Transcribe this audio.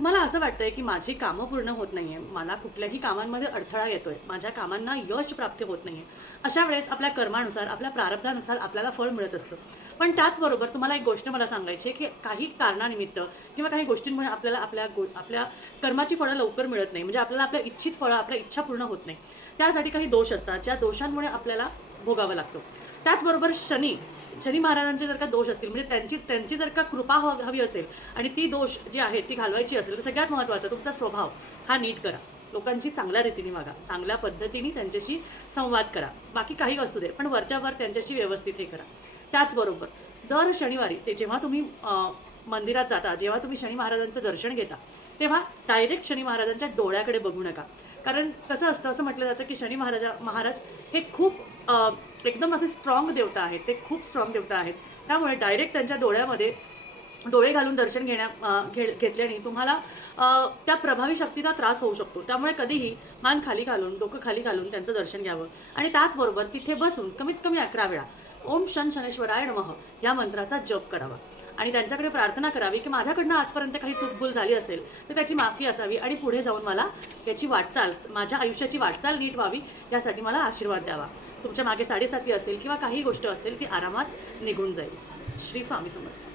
तुम्हाला असं वाटतंय की माझी कामं पूर्ण होत नाहीये? मला कुठल्याही कामांमध्ये अडथळा येतोय. माझ्या कामांना यश प्राप्ती होत नाहीये. अशा वेळेस आपल्या कर्मानुसार आपल्या प्रारब्धानुसार आपल्याला फळ मिळत असतं. पण त्याचबरोबर तुम्हाला एक गोष्ट मला सांगायची आहे की काही कारणानिमित्त किंवा काही गोष्टींमुळे आपल्याला आपल्या गो आपल्या कर्माची फळं लवकर मिळत नाही. म्हणजे आपल्याला आपल्या इच्छित फळं आपल्या इच्छा पूर्ण होत नाही. त्यासाठी काही दोष असतात. ज्या दोषांमुळे आपल्याला भोगावं लागतो. त्याचबरोबर शनी शनी महाराजांचे जर का दोष असतील म्हणजे त्यांची त्यांची जर का कृपा हवी असेल आणि ती दोष जी आहे ती घालवायची असेल तर सगळ्यात महत्त्वाचा तुमचा स्वभाव हा नीट करा. लोकांशी चांगल्या रीतीने वागा चांगल्या पद्धतीने त्यांच्याशी संवाद करा. बाकी काही असू दे पण वरच्यावर त्यांच्याशी व्यवस्थित हे करा. त्याचबरोबर दर शनिवारी ते जेव्हा तुम्ही मंदिरात जाता जेव्हा तुम्ही शनी महाराजांचं दर्शन घेता तेव्हा डायरेक्ट शनी महाराजांच्या डोळ्याकडे बघू नका. कारण कसं असतं असं म्हटलं जातं की शनी महाराजा महाराज हे खूप एकदम असे स्ट्रॉंग देवता आहेत. ते खूप स्ट्रॉंग देवता आहेत. त्यामुळे डायरेक्ट त्यांच्या डोळ्यामध्ये डोळे घालून दर्शन घेण्या घे घेतल्याने तुम्हाला त्या प्रभावी शक्तीचा त्रास होऊ शकतो. त्यामुळे कधीही मान खाली घालून डोकं खाली घालून त्यांचं दर्शन घ्यावं. आणि त्याचबरोबर तिथे बसून कमीत कमी अकरा वेळा ओम शन शनेश्वराय नमः. या मंत्राचा जप करावा. आणि त्यांच्याकडे प्रार्थना करावी की माझ्याकडनं आजपर्यंत काही चुकभूल झाली असेल तर त्याची माफी असावी आणि पुढे जाऊन मला याची वाटचाल माझ्या आयुष्याची वाटचाल नीट व्हावी यासाठी मला आशीर्वाद द्यावा. तुमच्या मागे साडेसाती असेल किंवा काही गोष्ट असेल ती आरामात निघून जाईल. श्री स्वामी समर्थ.